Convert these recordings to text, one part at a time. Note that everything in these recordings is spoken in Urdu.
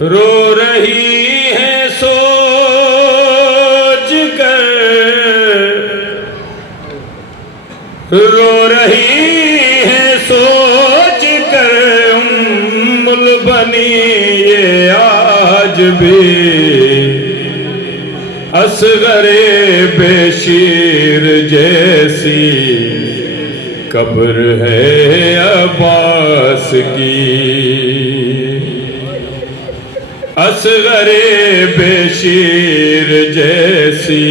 رو رہی ہے سوچ کر، رو رہی ہے سوچ کر ام البنی یہ آج بھی اصغر بشیر جیسی قبر ہے عباس کی، اصغر بشیر جیسی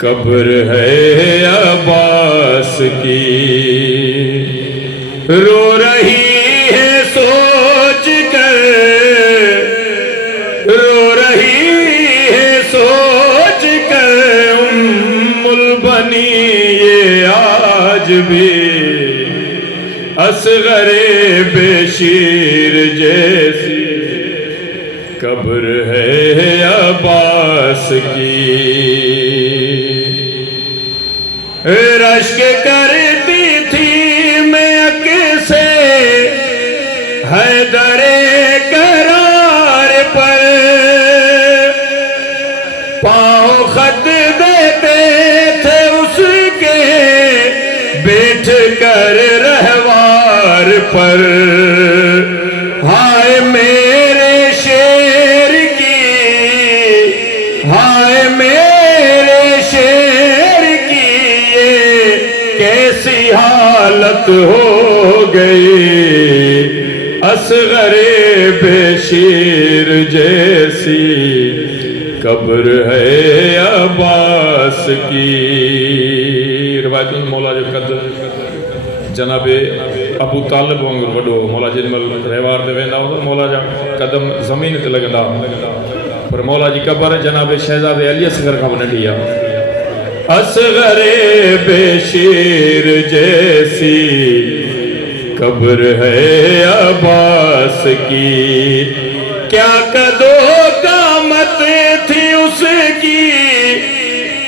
قبر ہے عباس کی، رو رہی ہے سوچ کر، رو رہی ہے سوچ کر ام البنی یہ آج بھی اصغر بشیر جیسی قبر ہے عباس کی، رشک کرتی تھی میں اکسے حیدر قرار پر، پاؤں خط دیتے تھے اس کے بیٹھ کر رہوار پر، ہائے میرے شیر کی، ہائے میرے شیر کی یہ کیسی حالت ہو گئی، اصغر بشیر جیسی قبر ہے عباس کی۔ روایت مولا جو قدر جناب ابو طالب وانگر وڈو مولا جن مل رہوار دے ویندا ہوندا، مولا جا قدم زمین تے لگندا، پر مولا جی قبر جناب شہزادے علی اصغر کا ننڈی ہے، اصغر بشیر جیسی قبر ہے عباس کی، کیا قدو قامت تھی اس کی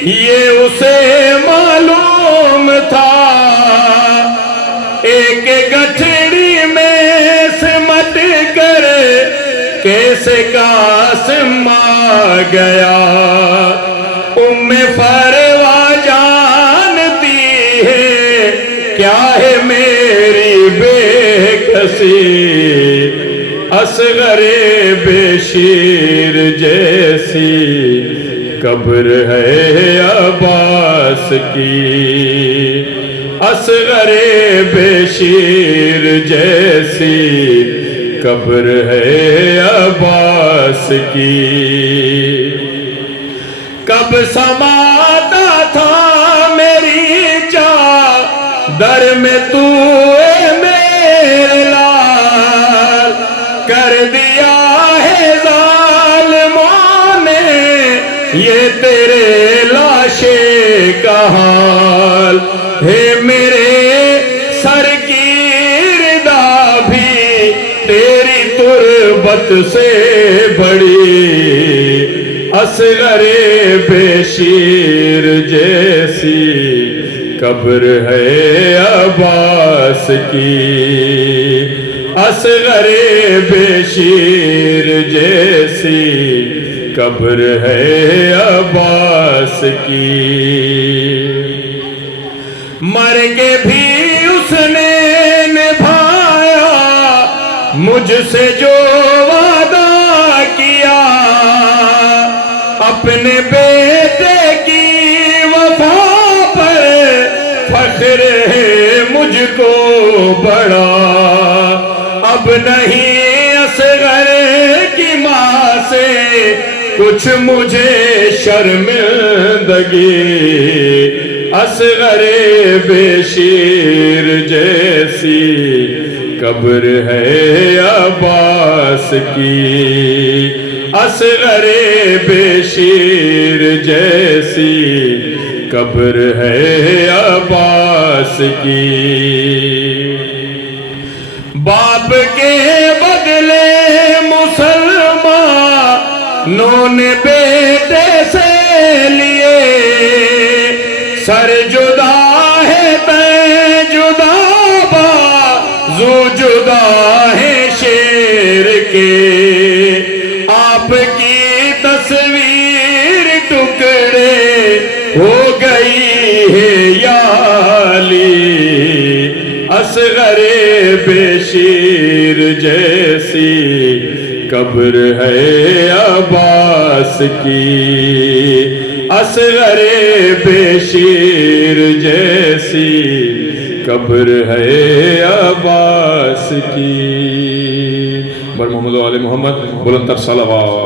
یہ اسے معلوم تھا، ایک گٹھڑی میں سمٹ کر کیسے قاسم آ گیا، ام فروا جانتی ہے کیا ہے میری بے کسی، اصغر بشیر جیسی قبر ہے عباس کی، اصغر بشیر جیسی قبر ہے عباس کی، کب سماتا تھا میری چادر میں تو اے میرے لال، کر دیا ہے ظالموں نے یہ تیرے لاشے کا حال، ہے میرے سر کی ردا بھی تیری تربت سے بڑی، اصغر بشیر جیسی قبر ہے عباس کی، اصغر بشیر جیسی قبر ہے عباس کی، مر کے بھی اس نے نبھایا مجھ سے جو وعدہ کیا، اپنے بیٹے کی وفا پر فخر ہے مجھ کو بڑا، اب نہیں اصغر کی ماں سے کچھ مجھے شرمندگی، اصغر بشیر جیسی قبر ہے عباس کی، اصغر بشیر جیسی قبر ہے عباس کی، باپ کے بدلے مسلمانوں نے بیٹے سے لیے، سر جدا ہے تے جدا بازو جدا ہے شیر کے، آپ کی تصویر ٹکڑے ہو گئی ہے یا علی، اصغر بشیر جیسی قبر ہے عباس کی، اصغر بشیر جیسی قبر ہے عباس کی۔ بر محمد و آل محمد، بلند تر صلوات۔